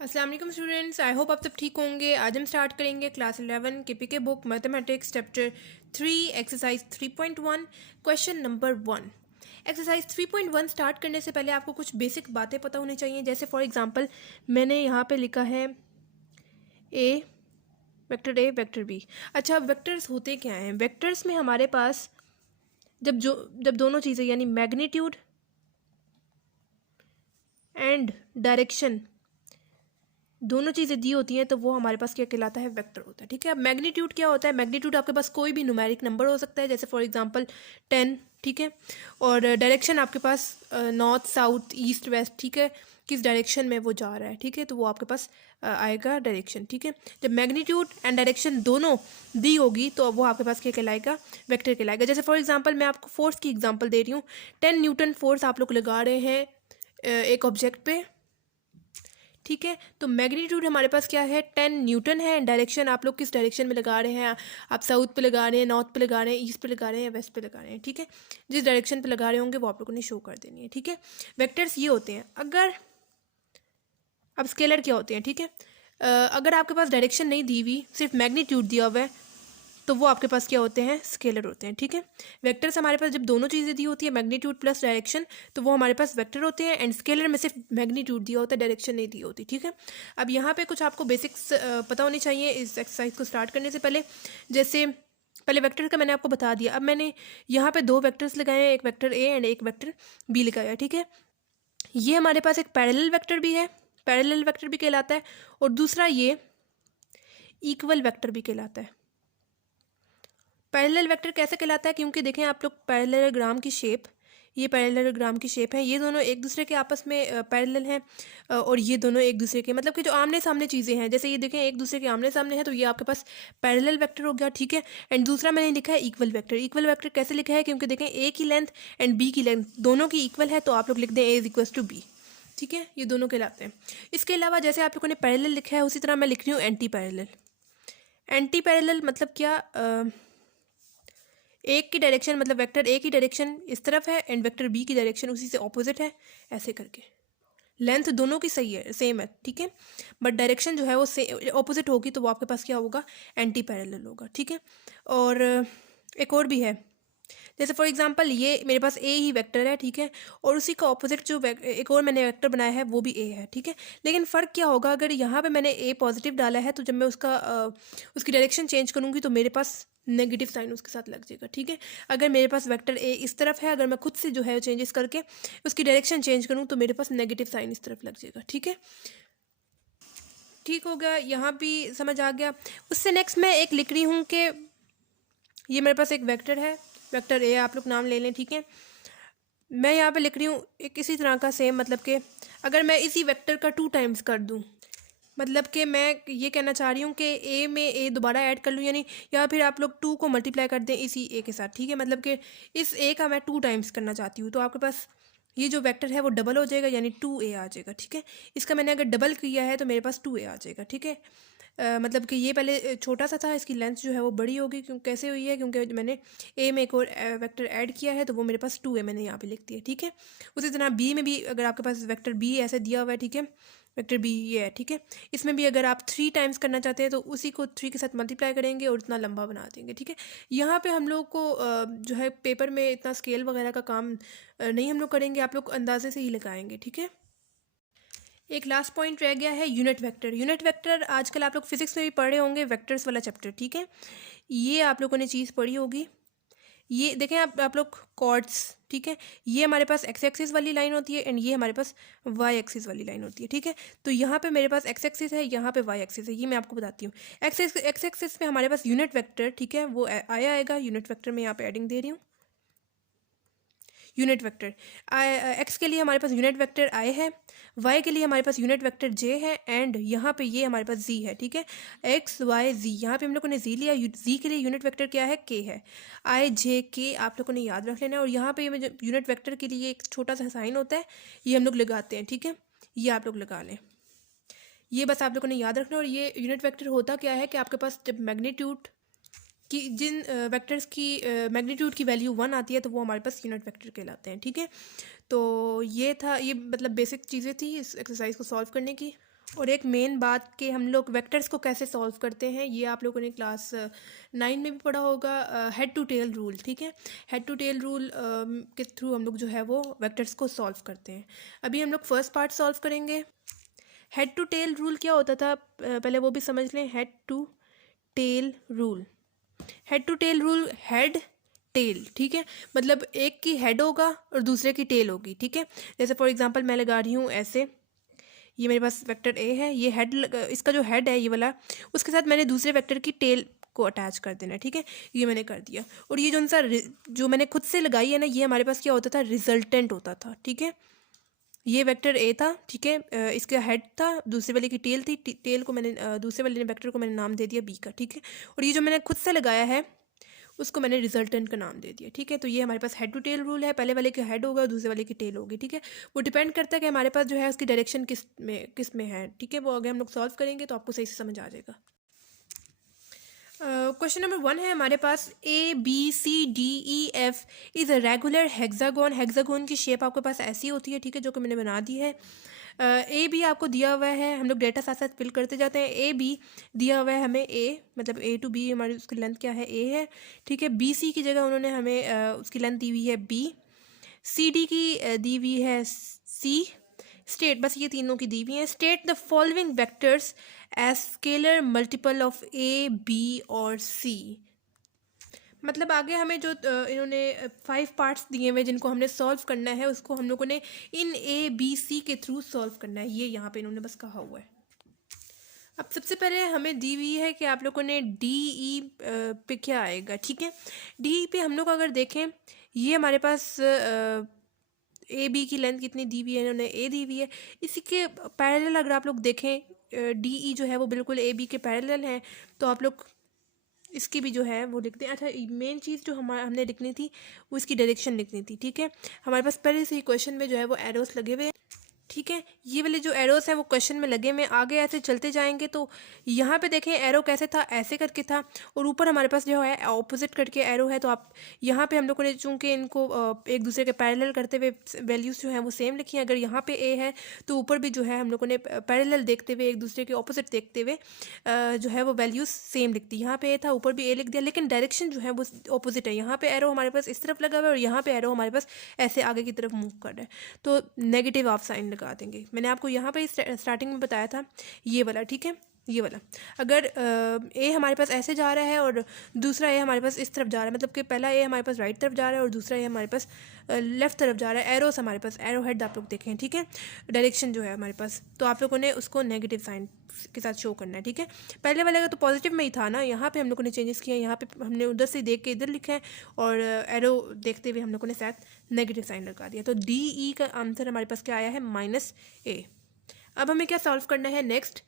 अस्सलाम वालेकुम students, I hope आप सब ठीक होंगे। आज हम स्टार्ट करेंगे क्लास 11 के PK book mathematics chapter 3 exercise 3.1 question number 1। Exercise 3.1 start करने से पहले आपको कुछ बेसिक बातें पता होनी चाहिए। जैसे फॉर एग्जांपल मैंने यहाँ पे लिखा है ए वेक्टर बी। अच्छा, वेक्टर्स होते क्या हैं? वेक्टर्स में हमारे पास जब दोनों चीज़ें यानी मैग्नीट्यूड एंड डायरेक्शन दोनों चीज़ें दी होती हैं तो वो हमारे पास क्या कहलाता है? वेक्टर होता है। ठीक है, अब मैग्नीट्यूड क्या होता है? मैग्नीट्यूड आपके पास कोई भी न्यूमेरिक नंबर हो सकता है, जैसे फॉर एग्जांपल 10। ठीक है, और डायरेक्शन आपके पास नॉर्थ साउथ ईस्ट वेस्ट, ठीक है, किस डायरेक्शन में वो जा रहा है, ठीक है, तो वो आपके पास आएगा डायरेक्शन। ठीक है, जब मैग्नीट्यूड एंड डायरेक्शन दोनों दी होगी तो वो आपके पास क्या कहलाएगा? वेक्टर कहलाएगा। जैसे फॉर एग्जाम्पल मैं आपको फोर्स की एग्जाम्पल दे रही हूँ। 10 न्यूटन फोर्स आप लोग लगा रहे हैं एक ऑब्जेक्ट पे। ठीक है, तो मैग्नीट्यूड हमारे पास क्या है? 10 न्यूटन है। डायरेक्शन आप लोग किस डायरेक्शन में लगा रहे हैं? आप साउथ पे लगा रहे हैं, नॉर्थ पे लगा रहे हैं, ईस्ट पे लगा रहे हैं, वेस्ट पे लगा रहे हैं। ठीक है, जिस डायरेक्शन पे लगा रहे होंगे वो आप लोगों ने शो कर देनी है। ठीक है, वेक्टर्स ये होते हैं। अगर अब स्केलर क्या होते हैं? ठीक है, अगर आपके पास डायरेक्शन नहीं दी हुई, सिर्फ मैग्नीट्यूड दिया हुआ है, तो वो आपके पास क्या होते हैं? स्केलर होते हैं। ठीक है, वेक्टर्स हमारे पास जब दोनों चीज़ें दी होती है, मैग्नीट्यूड प्लस डायरेक्शन, तो वो हमारे पास वेक्टर होते हैं। एंड स्केलर में सिर्फ मैग्नीट्यूड दिया होता है, डायरेक्शन नहीं दी होती। ठीक है, अब यहाँ पे कुछ आपको बेसिक्स पता होनी चाहिए इस एक्सरसाइज को स्टार्ट करने से पहले। जैसे पहले वेक्टर का मैंने आपको बता दिया। अब मैंने यहाँ पे दो वेक्टर्स लगाए हैं, एक वेक्टर ए एंड एक वेक्टर बी लगाया है। ठीक है, ये हमारे पास एक पैरेलल वेक्टर भी है, पैरेलल वेक्टर भी कहलाता है, और दूसरा ये इक्वल वेक्टर भी कहलाता है। पैरेलल वेक्टर कैसे कहलाता है? क्योंकि देखें आप लोग, पैरेललोग्राम की शेप, ये पैरेललोग्राम की शेप है, ये दोनों एक दूसरे के आपस में पैरेलल हैं, और ये दोनों एक दूसरे के मतलब कि जो आमने सामने चीज़ें हैं, जैसे ये देखें एक दूसरे के आमने सामने हैं, तो ये आपके पास पैरेलल वेक्टर हो गया। ठीक है, एंड दूसरा मैंने लिखा है इक्वल वेक्टर। इक्वल वेक्टर कैसे लिखा है? क्योंकि देखें ए की लेंथ एंड बी की लेंथ दोनों की इक्वल है, तो आप लोग लिख दें ए इज इक्वल टू बी। ठीक है, ये दोनों कहलाते हैं। इसके अलावा जैसे आप लोगों ने पैरेलल लिखा है, उसी तरह मैं लिख रही हूँ एंटी पैरेलल। एंटी पैरेलल मतलब क्या? एक की डायरेक्शन मतलब वेक्टर ए की डायरेक्शन इस तरफ है एंड वेक्टर बी की डायरेक्शन उसी से ऑपोजिट है, ऐसे करके लेंथ दोनों की सही है, सेम है। ठीक है, बट डायरेक्शन जो है वो ऑपोजिट होगी, तो वो आपके पास क्या होगा? एंटी पैरेलल होगा। ठीक है, और एक और भी है। जैसे फॉर एग्जांपल ये मेरे पास ए ही वेक्टर है, ठीक है, और उसी का ऑपोजिट जो एक और मैंने वेक्टर बनाया है वो भी ए है। ठीक है, लेकिन फ़र्क क्या होगा? अगर यहाँ पे मैंने ए पॉजिटिव डाला है, तो जब मैं उसकी डायरेक्शन चेंज करूँगी तो मेरे पास नेगेटिव साइन उसके साथ लग जाएगा। ठीक है, अगर मेरे पास वेक्टर ए इस तरफ है, अगर मैं खुद से जो है चेंजेस करके उसकी डायरेक्शन चेंज करूँ तो मेरे पास नेगेटिव साइन इस तरफ लग जाएगा। ठीक है, ठीक हो गया, यहाँ भी समझ आ गया। उससे नेक्स्ट मैं एक लिख रही हूँ कि ये मेरे पास एक वेक्टर है, वेक्टर ए आप लोग नाम ले लें। ठीक है, मैं यहाँ पे लिख रही हूँ एक इसी तरह का सेम, मतलब कि अगर मैं इसी वेक्टर का 2 टाइम्स कर दूँ, मतलब कि मैं ये कहना चाह रही हूँ कि ए में ए दोबारा ऐड कर लूँ, यानी या फिर आप लोग 2 को मल्टीप्लाई कर दें इसी ए के साथ। ठीक है, मतलब कि इस ए का मैं 2 टाइम्स करना चाहती हूँ, तो आपके पास ये जो वेक्टर है वो डबल हो जाएगा, यानी 2a आ जाएगा। ठीक है, इसका मैंने अगर डबल किया है तो मेरे पास 2a आ जाएगा। ठीक है, मतलब कि ये पहले छोटा सा था, इसकी लेंथ जो है वो बड़ी होगी। क्यों कैसे हुई है? क्योंकि मैंने ए में एक और वेक्टर ऐड किया है, तो वो मेरे पास 2a मैंने यहाँ पे लिख दिया। ठीक है, उसी तरह बी में भी अगर आपके पास वेक्टर बी ऐसे दिया हुआ है, ठीक है, वेक्टर बी ये है। ठीक है, इसमें भी अगर आप 3 टाइम्स करना चाहते हैं तो उसी को 3 के साथ मल्टीप्लाई करेंगे और इतना लंबा बना देंगे। ठीक है, यहाँ पे हम लोग को जो है पेपर में इतना स्केल वगैरह का काम नहीं हम लोग करेंगे, आप लोग अंदाजे से ही लगाएंगे। ठीक है, एक लास्ट पॉइंट रह गया है यूनिट वेक्टर। यूनिट वेक्टर आजकल आप लोग फिजिक्स में भी पढ़े होंगे, वेक्टर्स वाला चैप्टर। ठीक है, ये आप लोगों ने चीज़ पढ़ी होगी। ये देखें आप लोग कॉर्ड्स, ठीक है, ये हमारे पास एक्स एक्सिस वाली लाइन होती है एंड ये हमारे पास वाई एक्सिस वाली लाइन होती है। ठीक है, तो यहाँ पे मेरे पास एक्स एक्सिस है, यहाँ पे वाई एक्सिस है, ये मैं आपको बताती हूँ। एक्स एक्सिस में हमारे पास यूनिट वेक्टर, ठीक है, वो आएगा। यूनिट वेक्टर में यहाँ पे एडिंग दे रही हूँ। यूनिट वेक्टर एक्स के लिए हमारे पास यूनिट वेक्टर आई है, वाई के लिए हमारे पास यूनिट वेक्टर जे है, एंड यहाँ पे ये हमारे पास जी है। ठीक है, एक्स वाई जी, यहाँ पे हम लोगों ने जी लिया। जी के लिए यूनिट वेक्टर क्या है? के है। आई जे के आप लोगों ने याद रख लेना है। और यहाँ पे ये यूनिट वेक्टर के लिए एक छोटा सा साइन होता है, ये हम लोग लगाते हैं। ठीक है, ये आप लोग लगा लें, ये बस आप लोगों ने याद रखना। और ये यूनिट वेक्टर होता क्या है कि आपके पास जब मैग्नीट्यूड कि जिन वेक्टर्स की मैग्नीट्यूड की वैल्यू 1 आती है तो वो हमारे पास यूनिट वेक्टर कहलाते हैं। ठीक है, तो ये था, ये मतलब बेसिक चीज़ें थी इस एक्सरसाइज को सॉल्व करने की। और एक मेन बात कि हम लोग वेक्टर्स को कैसे सॉल्व करते हैं, ये आप लोगों ने क्लास 9 में भी पढ़ा होगा, हेड टू टेल रूल, ठीक है। हेड टू टेल रूल के थ्रू हम लोग जो है वो वेक्टर्स को सॉल्व करते हैं। अभी हम लोग फर्स्ट पार्ट सॉल्व करेंगे। हेड टू टेल रूल क्या होता था, पहले वो भी समझ लें। Head to tail rule, head to tail rule, head tail, ठीक है। मतलब एक की हेड होगा और दूसरे की टेल होगी, ठीक है। जैसे फॉर एग्जांपल मैं लगा रही हूँ ऐसे, ये मेरे पास वेक्टर ए है, ये हेड, इसका जो हेड है ये वाला, उसके साथ मैंने दूसरे वेक्टर की टेल को अटैच कर देना, ठीक है। ये मैंने कर दिया। और ये जो मैंने खुद से लगाई है ना, ये हमारे पास क्या होता था, रिजल्टेंट होता था, ठीक है। ये वेक्टर ए था, ठीक है, इसका हेड था, दूसरे वाले की टेल थी, टेल को मैंने दूसरे वाले वेक्टर को मैंने नाम दे दिया बी का, ठीक है। और ये जो मैंने खुद से लगाया है उसको मैंने रिजल्टेंट का नाम दे दिया, ठीक है। तो ये हमारे पास हेड टू टेल रूल है, पहले वाले की हेड होगा दूसरे वाले की टेल होगी, ठीक है। वो डिपेंड करता है कि हमारे पास जो है उसकी डायरेक्शन किस में है, ठीक है। वो आगे हम लोग सॉल्व करेंगे तो आपको सही से समझ आ जाएगा। क्वेश्चन नंबर 1 है हमारे पास, A B C D E F is a regular hexagon. Hexagon की शेप आपके पास ऐसी होती है, ठीक है, जो कि मैंने बना दी है। ए बी आपको दिया हुआ है, हम लोग डेटा साथ साथ फिल करते जाते हैं। ए बी दिया हुआ है हमें, ए मतलब ए टू बी हमारी उसकी लेंथ क्या है, ए है, ठीक है। बी सी की जगह उन्होंने हमें उसकी लेंथ दी हुई है बी। सी डी की दी हुई है सी। स्टेट, बस ये तीनों की दी हुई है। State the following vectors as scalar multiple of a b और सी। मतलब आगे हमें जो इन्होंने 5 पार्ट्स दिए हुए जिनको हमने सॉल्व करना है, उसको हम लोगों ने इन ए बी सी के थ्रू सॉल्व करना है। ये यहाँ पे इन्होंने बस कहा हुआ है। अब सबसे पहले हमें दी हुई है कि आप लोगों ने डी ई पे क्या आएगा, ठीक है। डी ई पे हम लोग अगर देखें, ये हमारे पास ए बी की लेंथ कितनी दी हुई है, इन्होंने ए दी हुई है। इसी के पैरेलल अगर आप लोग देखें, डी ई जो है वो बिल्कुल ए बी के पैरेलल है, तो आप लोग इसकी भी जो है वो लिखते हैं। अच्छा, मेन चीज़ जो हमने लिखनी थी वो इसकी डायरेक्शन लिखनी थी, ठीक है। हमारे पास पहले से ही क्वेश्चन में जो है वो एरोस लगे हुए हैं, ठीक है। ये वाले जो एरोस हैं वो क्वेश्चन में लगे हुए। आगे ऐसे चलते जाएंगे तो यहाँ पे देखें एरो कैसे था, ऐसे करके था, और ऊपर हमारे पास जो है ऑपोजिट करके एरो है। तो आप यहाँ पे हम लोगों ने चूँकि इनको एक दूसरे के पैरेलल करते हुए वैल्यूज़ जो हैं वो सेम लिखी हैं। अगर यहाँ पे ए है तो ऊपर भी जो है हम लोगों ने पैरेलल देखते हुए एक दूसरे के ऑपोजिट देखते हुए जो है वो वैल्यूज़ सेम लिख दी। यहाँ पे ए था, ऊपर भी ए लिख दिया, लेकिन डायरेक्शन जो है वो ऑपोजिट है। यहाँ पे एरो हमारे पास इस तरफ लगा हुआ है और यहाँ पे एरो हमारे पास ऐसे आगे की तरफ मूव कर रहा है, तो नेगेटिव ऑफ साइन लगा देंगे। मैंने आपको यहाँ पे स्टार्टिंग में बताया था ये वाला, ठीक है, ये वाला। अगर ए हमारे पास ऐसे जा रहा है और दूसरा ए हमारे पास इस तरफ जा रहा है, मतलब कि पहला ए हमारे पास राइट तरफ जा रहा है और दूसरा ए हमारे पास लेफ्ट तरफ जा रहा है। एरोस हमारे पास, एरो हेड आप लोग देखें, ठीक है, डायरेक्शन जो है हमारे पास, तो आप लोगों ने उसको नेगेटिव साइन के साथ शो करना है, ठीक है। पहले वाले का तो पॉजिटिव में ही था ना, यहाँ पे हम लोगों ने चेंजेस किए हैं। यहाँ पे हमने उधर से देख के इधर लिखा है और एरो देखते हुए हम लोगों ने साथ नेगेटिव साइन लगा दिया। तो डी ई का आंसर हमारे पास क्या आया है, -a। अब हमें क्या सॉल्व करना है नेक्स्ट,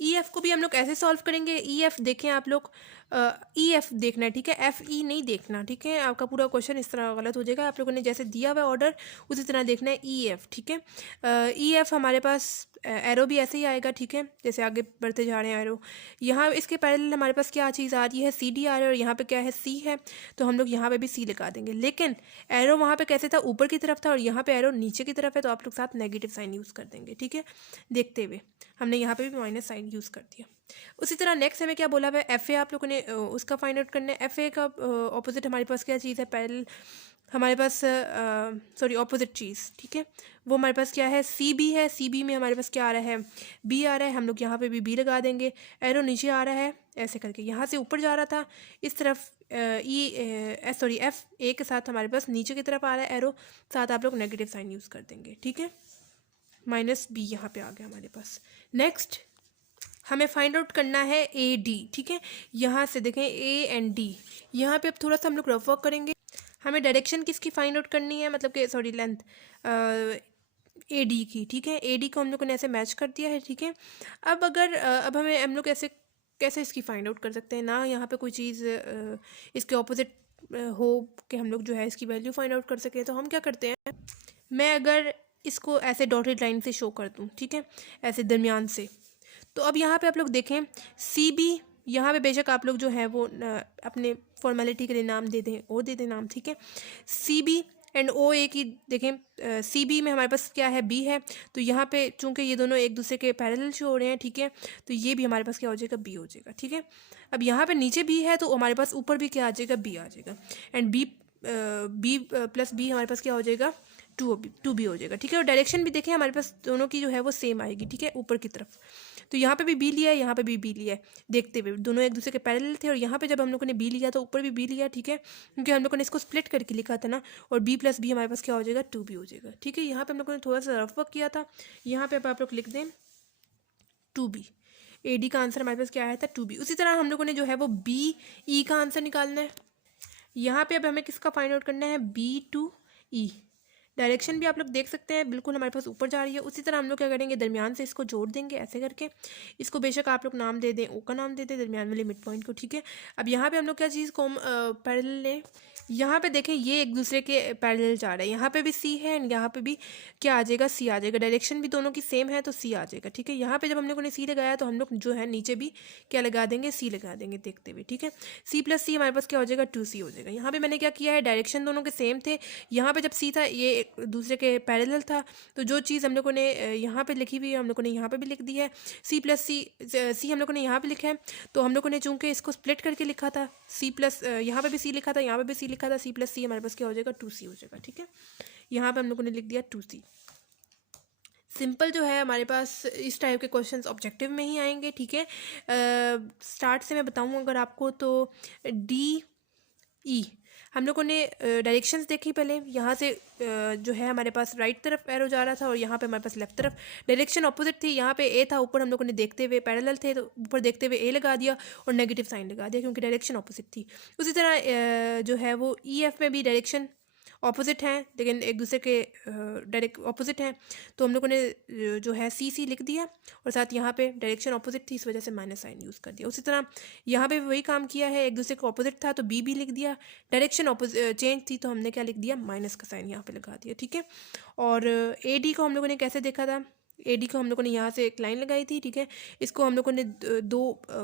ई एफ को भी हम लोग ऐसे सॉल्व करेंगे। ई एफ देखें आप लोग, ई एफ देखना है, ठीक है, एफ ई नहीं देखना, ठीक है। आपका पूरा क्वेश्चन इस तरह गलत हो जाएगा। आप लोगों ने जैसे दिया हुआ ऑर्डर उसी तरह देखना है ई एफ, ठीक है। ई एफ हमारे पास एरो भी ऐसे ही आएगा, ठीक है, जैसे आगे बढ़ते जा रहे हैं एरो। यहाँ इसके पैरेलल हमारे पास क्या चीज़ आ रही है, सी डी आ रहा है, और यहाँ पे क्या है, सी है, तो हम लोग यहाँ पे भी सी लगा देंगे। लेकिन एरो वहाँ पे कैसे था, ऊपर की तरफ था, और यहाँ पे एरो नीचे की तरफ है, तो आप लोग साथ नेगेटिव साइन यूज़ कर देंगे, ठीक है। देखते हुए हमने यहाँ पे भी माइनस साइन यूज़ कर दिया। उसी तरह नेक्स्ट हमें क्या बोला हुआ है, एफ ए आप लोगों ने उसका फाइंड आउट करना है। एफ ए का ऑपोजिट हमारे पास क्या चीज़ है, पैरेलल हमारे पास, सॉरी ऑपोजिट चीज़, ठीक है, वो हमारे पास क्या है, सी बी है। सी बी में हमारे पास क्या आ रहा है, बी आ रहा है, हम लोग यहाँ पे भी बी लगा देंगे। एरो नीचे आ रहा है ऐसे करके, यहाँ से ऊपर जा रहा था इस तरफ, सॉरी एफ ए के साथ हमारे पास नीचे की तरफ आ रहा है एरो, साथ आप लोग नेगेटिव साइन यूज़ कर देंगे, ठीक है। -b यहाँ पे आ गया हमारे पास। नेक्स्ट हमें फाइंड आउट करना है ए डी, ठीक है। यहाँ से देखें ए एंड डी, यहाँ पे अब थोड़ा सा हम लोग रफ वर्क करेंगे। हमें डायरेक्शन किसकी फाइंड आउट करनी है, मतलब कि सॉरी लेंथ ए डी की, ठीक है। ए डी को हम लोगों ने ऐसे मैच कर दिया है, ठीक है। अब अगर अब हम लोग ऐसे कैसे इसकी फाइंड आउट कर सकते हैं ना, यहाँ पे कोई चीज़ इसके ऑपोजिट हो कि हम लोग जो है इसकी वैल्यू फाइंड आउट कर सकें, तो हम क्या करते हैं, मैं अगर इसको ऐसे डॉटेड लाइन से शो कर दूँ, ठीक है, ऐसे दरमियान से, तो अब यहाँ पे आप लोग देखें सी बी, यहाँ पे बेशक आप लोग जो है वो अपने फॉर्मेलिटी के लिए नाम दे दें और दे दें नाम, ठीक है। सी बी एंड ओ ए की देखें सी बी में हमारे पास क्या है, बी है, तो यहाँ पे चूंकि ये दोनों एक दूसरे के पैरेलल शो हो रहे हैं, ठीक है, तो ये भी हमारे पास क्या हो जाएगा, बी हो जाएगा, ठीक है। अब यहाँ पे नीचे बी है तो हमारे पास ऊपर भी क्या आ जाएगा, बी आ जाएगा, एंड बी प्लस बी हमारे पास क्या हो जाएगा, टू बी हो जाएगा, ठीक है। और डायरेक्शन भी देखें हमारे पास दोनों की जो है वो सेम आएगी, ठीक है, ऊपर की तरफ। तो यहाँ पे भी बी लिया है, यहाँ पे भी बी लिया है, देखते हुए दोनों एक दूसरे के पैरेलल थे, और यहाँ पे जब हम लोगों ने बी लिया तो ऊपर भी बी लिया, ठीक है, क्योंकि हम लोगों ने इसको स्प्लिट करके लिखा था ना, और बी प्लस बी हमारे पास क्या हो जाएगा, टू बी हो जाएगा, ठीक है। यहाँ पे हम लोगों ने थोड़ा सा रफ वर्क किया था, यहाँ पे अब आप लोग लिख दें टू बी, ए डी का आंसर हमारे पास क्या आया था, टू बी। उसी तरह हम लोगों ने जो है वो बी ई का आंसर निकालना है। यहाँ पे अब हमें किसका फाइंड आउट करना है, बी टू ई। डायरेक्शन भी आप लोग देख सकते हैं बिल्कुल हमारे पास ऊपर जा रही है। उसी तरह हम लोग क्या करेंगे, दरमियान से इसको जोड़ देंगे ऐसे करके। इसको बेशक आप लोग नाम दे दें, ओ का नाम दे दें दरमियान वाले मिड पॉइंट को, ठीक है। अब यहाँ पे हम लोग क्या चीज़ को पैरेलल लें, यहाँ पे देखें ये एक दूसरे के पैरेलल जा रहा है, यहाँ पे भी सी है एंड यहाँ पे भी क्या आ जाएगा, सी आ जाएगा। डायरेक्शन भी दोनों की सेम है तो सी आ जाएगा, ठीक है। यहाँ पे जब हम लोगों ने सी लगाया तो हम लोग जो है नीचे भी क्या लगा देंगे, सी लगा देंगे देखते हुए, ठीक है। सी प्लस सी हमारे पास क्या हो जाएगा, टू सी हो जाएगा। यहाँ पे मैंने क्या किया है, डायरेक्शन दोनों के सेम थे, यहाँ पे जब सी था ये एक दूसरे के पैरेलल था, तो जो चीज़ हम लोगों ने यहाँ पे लिखी हुई है हम लोगों ने यहाँ पे भी लिख दी है। सी प्लस सी हम लोगों ने यहाँ पे लिखा है, तो हम लोगों ने चूंकि इसको स्प्लिट करके लिखा था, सी प्लस यहाँ पे भी सी लिखा था, यहाँ पे भी सी लिखा था, सी प्लस सी हमारे पास क्या हो जाएगा, टू सी हो जाएगा, ठीक है। यहाँ पे हम लोगों ने लिख दिया टू सी। सिंपल जो है हमारे पास इस टाइप के क्वेश्चंस ऑब्जेक्टिव में ही आएंगे, ठीक है। स्टार्ट से मैं बताऊँ अगर आपको तो डी ई हम लोगों ने डायरेक्शंस देखी पहले, यहाँ से जो है हमारे पास राइट तरफ एरो जा रहा था और यहाँ पे हमारे पास लेफ्ट तरफ डायरेक्शन ऑपोजिट थी। यहाँ पे ए था, ऊपर हम लोगों ने देखते हुए पैरेलल थे तो ऊपर देखते हुए ए लगा दिया और नेगेटिव साइन लगा दिया क्योंकि डायरेक्शन ऑपोजिट थी। उसी तरह जो है वो ई एफ में भी डायरेक्शन ऑपोजिट हैं लेकिन एक दूसरे के डायरेक्ट ऑपोजिट हैं, तो हम लोगों ने जो है सी सी लिख दिया और साथ यहाँ पे डायरेक्शन ऑपोजिट थी इस वजह से माइनस साइन यूज़ कर दिया। उसी तरह यहाँ पे वही काम किया है, एक दूसरे का ऑपोजिट था तो बी भी लिख दिया, डायरेक्शन ऑपोजिट चेंज थी तो हमने क्या लिख दिया, माइनस का साइन यहाँ पे लगा दिया, ठीक है। और ए डी को हम लोगों ने कैसे देखा था, ए डी को हम लोगों ने यहाँ से एक लाइन लगाई थी, ठीक है। इसको हम लोगों ने दो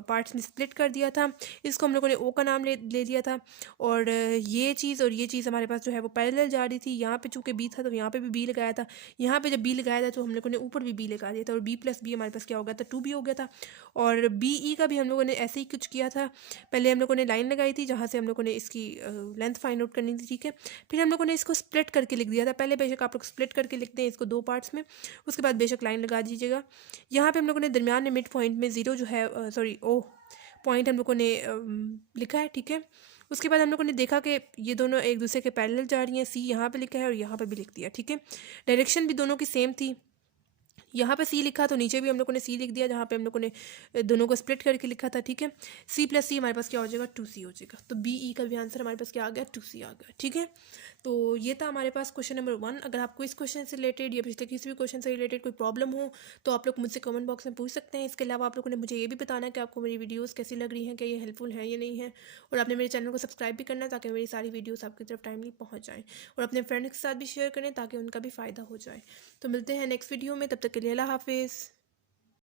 पार्ट्स में स्प्लिट कर दिया था, इसको हम लोगों ने ओ का नाम ले लिया था और ये चीज़ और ये चीज़ हमारे पास जो है वो पैरेलल जा रही थी। यहाँ पे चूँकि बी था तो यहाँ पे भी बी लगाया था, यहाँ पे जब बी लगाया था तो हम लोगों ने ऊपर भी बी लगा दिया था और बी प्लस बी हमारे पास क्या हो गया था, टू बी हो गया था। और बी ई का भी हम लोगों ने ऐसे ही कुछ किया था, पहले हम लोगों ने लाइन लगाई थी जहाँ से हम लोगों ने इसकी लेंथ फाइंड आउट करनी थी, ठीक है। फिर हम लोगों ने इसको स्प्लिट करके लिख दिया था, पहले बेशक आप लोग स्प्लिट करके लिखते हैं इसको दो पार्ट्स में, उसके बाद बेशक लाइन लगा दीजिएगा। यहाँ पे हम लोगों ने दरमियान में मिड पॉइंट में ज़ीरो जो है सॉरी ओ पॉइंट हम लोगों ने लिखा है, ठीक है। उसके बाद हम लोगों ने देखा कि ये दोनों एक दूसरे के पैरेलल जा रही हैं, सी यहाँ पे लिखा है और यहाँ पे भी लिख दिया, ठीक है। डायरेक्शन भी दोनों की सेम थी, यहाँ पे सी लिखा तो नीचे भी हम लोगों ने सी लिख दिया जहाँ पे हम लोगों ने दोनों को स्प्लिट करके लिखा था, ठीक है। सी प्लस सी हमारे पास क्या हो जाएगा, टू सी हो जाएगा। तो बी ई का भी आंसर हमारे पास क्या आ गया, टू सी आ गया, ठीक है। तो ये था हमारे पास क्वेश्चन नंबर 1। अगर आपको इस क्वेश्चन से रिलेटेड या पिछले किसी भी क्वेश्चन से रिलेटेड कोई प्रॉब्लम हो तो आप लोग मुझसे कमेंट बॉक्स में पूछ सकते हैं। इसके अलावा आप लोगों ने मुझे ये भी बताना है कि आपको मेरी वीडियोस कैसी लग रही हैं, क्या ये हेल्पफुल है या नहीं है, और आपने मेरे चैनल को सब्सक्राइब भी करना है ताकि मेरी सारी वीडियोस आपकी तरफ टाइमली पहुंच जाएं, और अपने फ्रेंड्स के साथ भी शेयर करें ताकि उनका भी फ़ायदा हो जाए। तो मिलते हैं नेक्स्ट वीडियो में, तब तक के लिए अल्लाह हाफिज़।